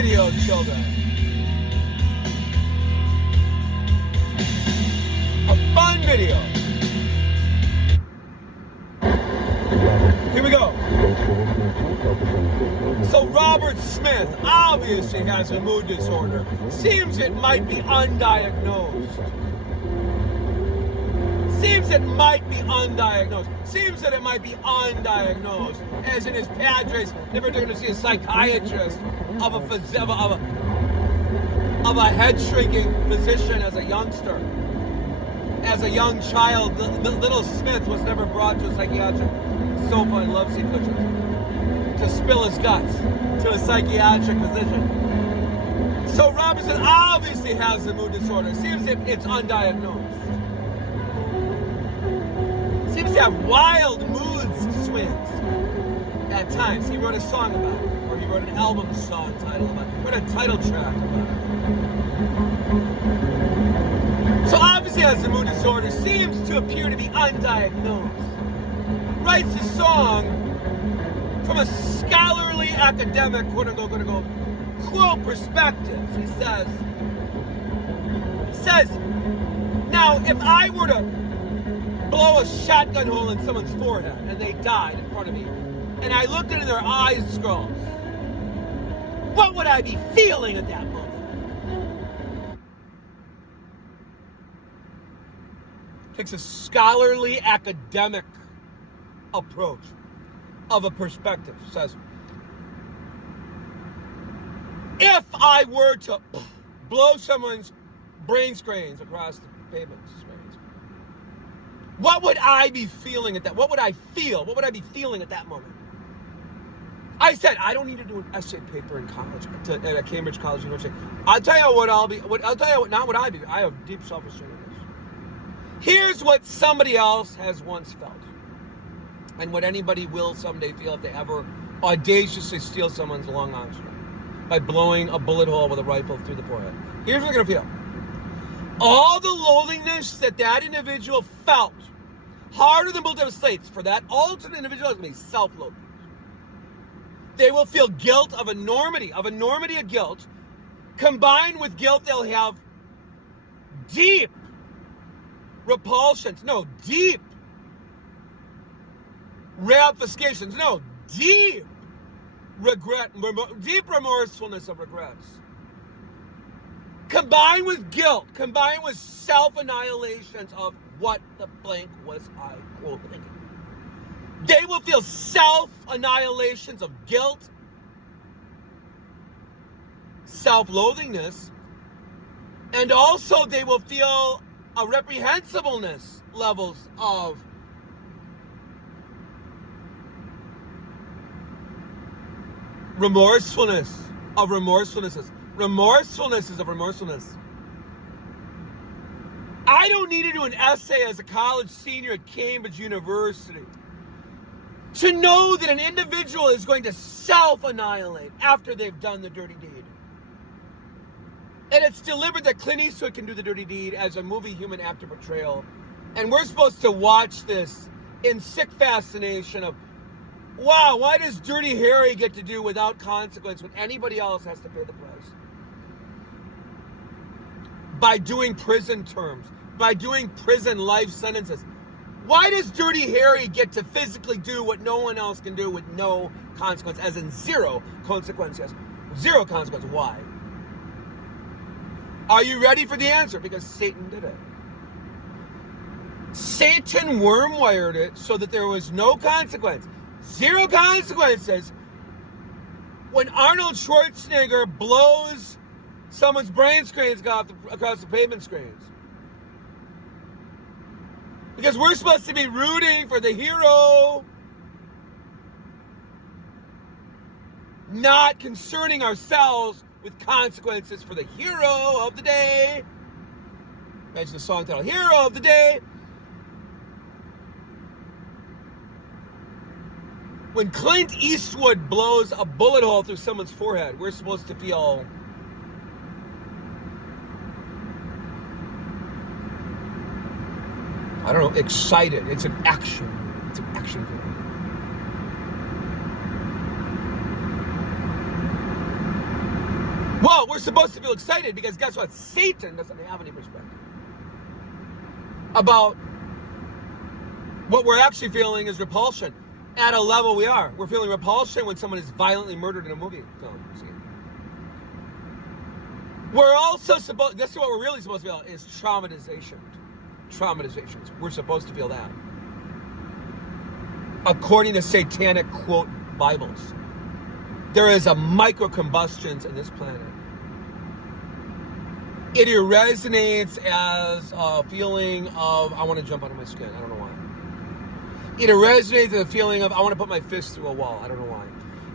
video, children. A fun video. Here we go. So Robert Smith obviously has a mood disorder. Seems it might be undiagnosed. Seems that it might be undiagnosed. As in his Padres never going to see a psychiatrist of a head shrinking physician as a youngster. As a young child, little Smith was never brought to a psychiatric sofa and love seat cushions to spill his guts to a psychiatric physician. So Robertson obviously has a mood disorder. Seems that it's undiagnosed. Seems to have wild mood swings at times. He wrote a song about it, or he wrote an album song title about it. He wrote a title track about it. So obviously has a mood disorder. Seems to appear to be undiagnosed. Writes a song from a scholarly academic, quote perspective. He says, now if I were to blow a shotgun hole in someone's forehead and they died in front of me, and I looked into their eyes scrolls, what would I be feeling at that moment? Takes a scholarly academic approach of a perspective. Says, if I were to blow someone's brain screens across the pavement screens, what would I be feeling at that? What would I feel? What would I be feeling at that moment? I said, I don't need to do an essay paper in college, at Cambridge College University. I'll tell you what I'll be, not what I be. I have deep self-esteem in this. Here's what somebody else has once felt, and what anybody will someday feel if they ever audaciously steal someone's long arm string by blowing a bullet hole with a rifle through the forehead. Here's what they're going to feel. All the loneliness that individual felt, harder than multiple states, for that ultimate individual is going to be self-loathing. They will feel guilt of enormity of guilt. Combined with guilt, they'll have deep repulsions. No, deep reobfuscations. No, deep regret, deep remorsefulness of regrets. Combined with guilt, combined with self-annihilations of what the blank was I quote thinking. They will feel self-annihilations of guilt, self-loathingness, and also they will feel a reprehensibleness levels of remorsefulness. I don't need to do an essay as a college senior at Cambridge University to know that an individual is going to self-annihilate after they've done the dirty deed. And it's deliberate that Clint Eastwood can do the dirty deed as a movie human after betrayal. And we're supposed to watch this in sick fascination of, wow, why does Dirty Harry get to do without consequence when anybody else has to pay the price? By doing prison terms, by doing prison life sentences. Why does Dirty Harry get to physically do what no one else can do with no consequence, as in zero consequences? Zero consequence. Why? Are you ready for the answer? Because Satan did it. Satan worm-wired it so that there was no consequence. Zero consequences when Arnold Schwarzenegger blows someone's brain screens across the pavement screens. Because we're supposed to be rooting for the hero, not concerning ourselves with consequences for the hero of the day. Mention the song title, Hero of the Day. When Clint Eastwood blows a bullet hole through someone's forehead, we're supposed to feel excited. It's an action movie. It's an action film. Well, we're supposed to feel excited because guess what? Satan doesn't have any perspective about what we're actually feeling is repulsion at a level we are. We're feeling repulsion when someone is violently murdered in a movie film scene. We're also supposed, this is what we're really supposed to feel, is traumatization. Traumatizations. We're supposed to feel that. According to satanic quote Bibles, there is a microcombustions in this planet. It resonates as a feeling of, I want to jump out of my skin. I don't know why. It resonates as a feeling of, I want to put my fist through a wall. I don't know why.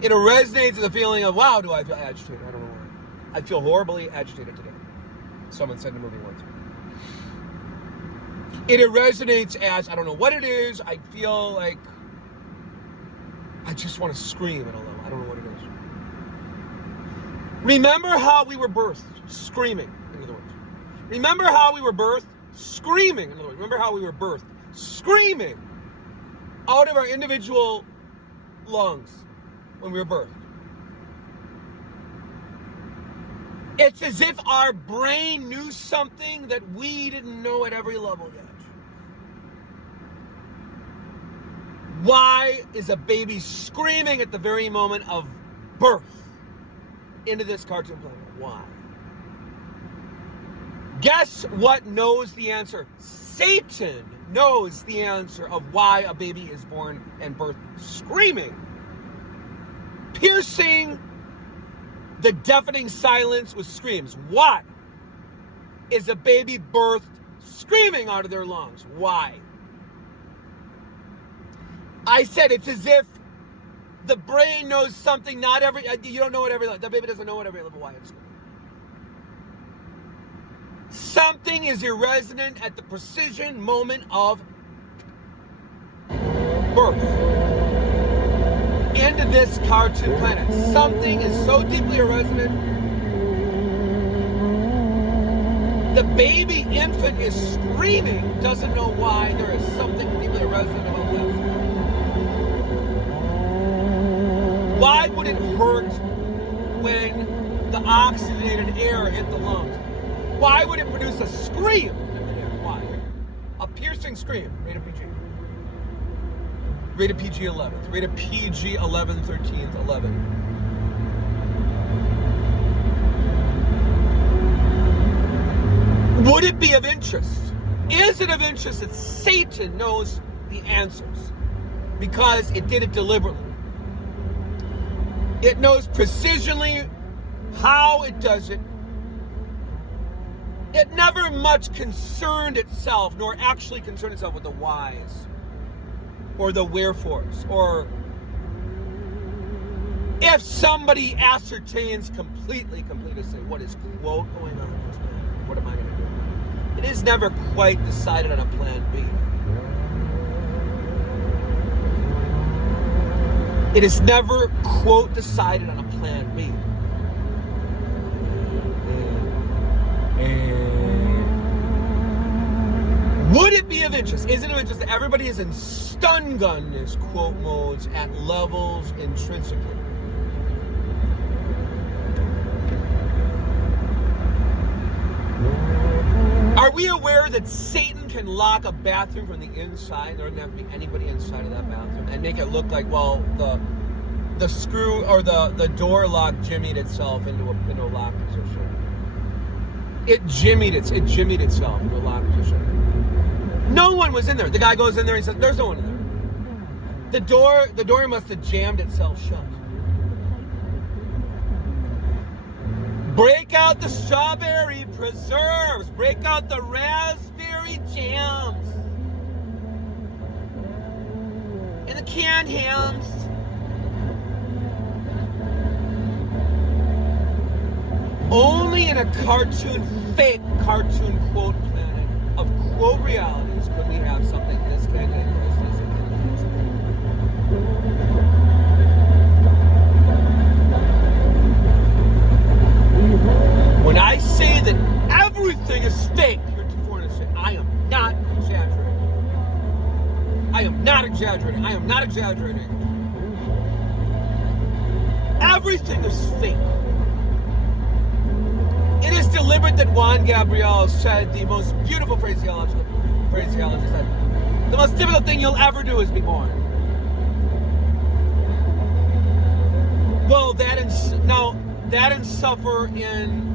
It resonates as a feeling of, wow, do I feel agitated? I don't know why. I feel horribly agitated today. Someone said in a movie once. It resonates as, I don't know what it is. I feel like I just want to scream at a level. I don't know what it is. Remember how we were birthed? Screaming, in other words. Remember how we were birthed? Screaming, in other words. Remember how we were birthed? Screaming out of our individual lungs when we were birthed. It's as if our brain knew something that we didn't know at every level yet. Why is a baby screaming at the very moment of birth into this cartoon planet? Why? Guess what knows the answer? Satan knows the answer of why a baby is born and birthed screaming, piercing the deafening silence with screams. Why is a baby birthed screaming out of their lungs? Why? I said it's as if the brain knows something. Not every, you don't know it every level. The baby doesn't know it every level why it's screaming. Something is irresonant at the precision moment of birth into this cartoon planet. Something is so deeply irresonant. The baby infant is screaming, doesn't know why. There is something deeply irresonant about this. Why would it hurt when the oxygenated air hit the lungs? Why would it produce a scream in the air? Why? A piercing scream. Rated PG. Rated PG 11th. Rated PG 11th, 13th, 11. Would it be of interest? Is it of interest that Satan knows the answers? Because it did it deliberately. It knows precisely how it does it. It never much concerned itself, nor actually concerned itself with the whys, or the wherefores, or if somebody ascertains completely say, what is quote going on in this matter? What am I going to do? It is never quite decided on a plan B. It is never, quote, decided on a plan B. Would it be of interest? Is it of interest that everybody is in stun gun, as quote modes, at levels intrinsically? Are we aware that Satan can lock a bathroom from the inside? There doesn't have to be anybody inside of that bathroom, and make it look like, well, the screw or the door lock jimmied itself into a lock position. It jimmied itself into a lock position. No one was in there. The guy goes in there and says, "There's no one in there." The door must have jammed itself shut. Break out the strawberry preserves. Break out the raspberry jams. And the canned hams. Only in a fake cartoon quote planet of quote realities could we have something this gigantic. When I say that everything is fake, heretofore in this shit, I am not exaggerating. I am not exaggerating. I am not exaggerating. Everything is fake. It is deliberate that Juan Gabriel said the most beautiful phraseology said, the most difficult thing you'll ever do is be born. Well, that and suffer in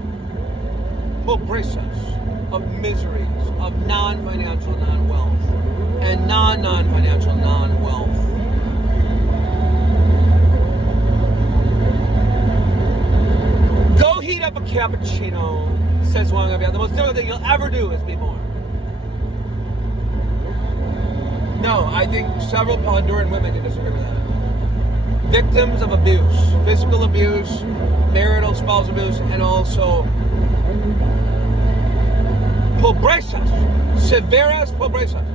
pobrezas, of miseries, of non-financial non-wealth, and non-financial non-wealth. Go heat up a cappuccino, says Juan Gabriel. The most difficult thing you'll ever do is be born. No, I think several Honduran women can disagree with that. Victims of abuse, physical abuse, marital spousal abuse, and also pobrezas, severas pobrezas,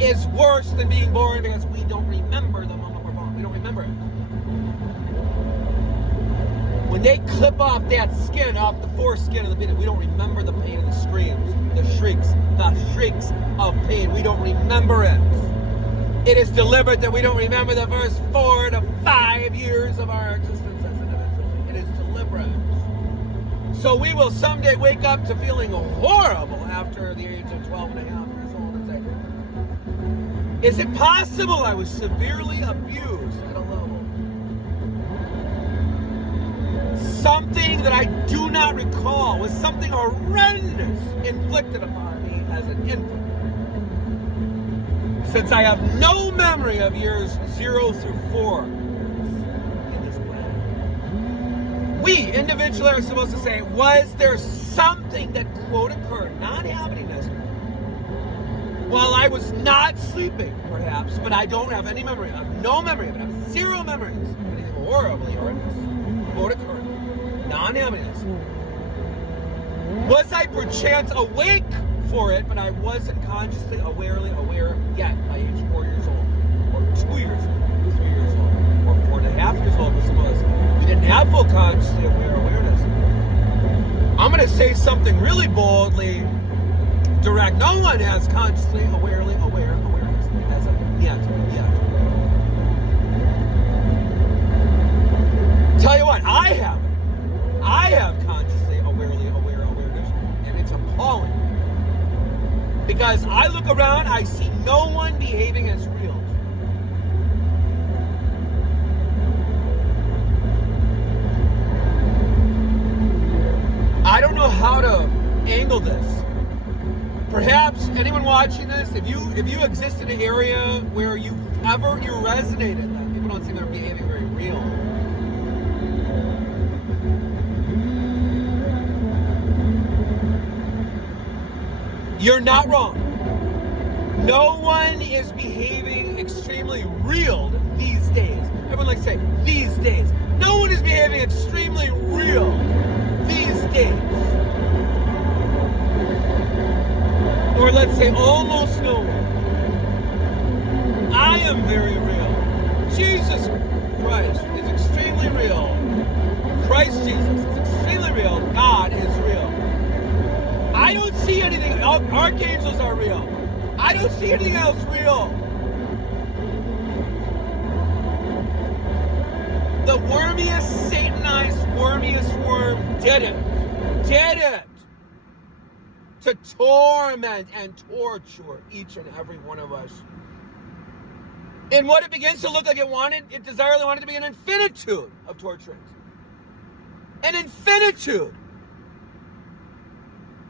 is worse than being born because we don't remember the moment we're born. We don't remember it. When they clip off that skin, off the foreskin of the baby, we don't remember the pain of the screams, the shrieks of pain. We don't remember it. It is deliberate that we don't remember the first 4 to 5 years of our existence as an individual. It is deliberate. So we will someday wake up to feeling horrible after the age of 12 and a half years old and say, is it possible I was severely abused at a level? Something that I do not recall was something horrendous inflicted upon me as an infant. Since I have no memory of years 0 through 4 in this planet. We individually are supposed to say, was there something that quote occurred, not happening this while I was not sleeping, perhaps, but I don't have any memory. I have no memory of it. I have zero memories of anything horribly horrendous. Quote occurred. Non-happiness. Was I perchance awake for it, but I wasn't consciously, awarely aware yet by age 4 years old, or 2 years old, 3 years old, or 4.5 years old for some of us. We didn't have full consciously awareness. I'm going to say something really boldly direct. No one has consciously, awareness as of yet. Tell you what, I have consciously, awareness, and it's appalling. Because I look around, I see no one behaving as real. I don't know how to angle this. Perhaps anyone watching this, if you exist in an area where you resonated that people don't seem they're behaving very real. You're not wrong. No one is behaving extremely real these days. Everyone likes to say, these days. No one is behaving extremely real these days. Or let's say almost no one. I am very real. Jesus Christ is extremely real. Christ Jesus is extremely real. God is real. I don't see anything. Archangels are real. I don't see anything else real. The wormiest, satanized, wormiest worm did it. To torment and torture each and every one of us. And what it begins to look like it desirably wanted to be an infinitude of torturings. An infinitude.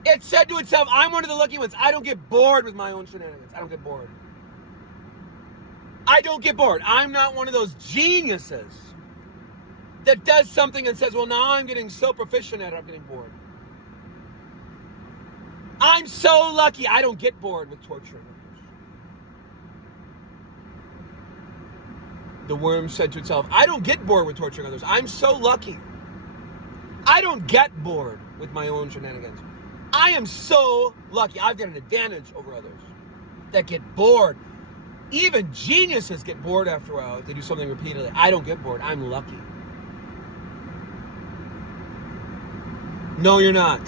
It said to itself, I'm one of the lucky ones. I don't get bored with my own shenanigans. I don't get bored. I'm not one of those geniuses that does something and says, well, now I'm getting so proficient at it, I'm getting bored. I'm so lucky I don't get bored with torturing others. The worm said to itself, I don't get bored with torturing others. I'm so lucky. I don't get bored with my own shenanigans. I am so lucky. I've got an advantage over others that get bored. Even geniuses get bored after a while if they do something repeatedly. I don't get bored. I'm lucky. No, you're not.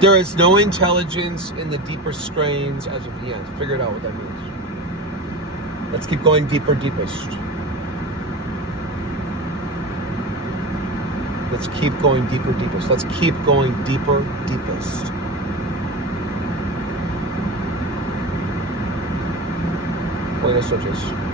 There is no intelligence in the deeper strains as of yet. Figure it out what that means. Let's keep going deeper, deepest. Let's keep going deeper, deepest. Let's keep going deeper, deepest. Buenas noches.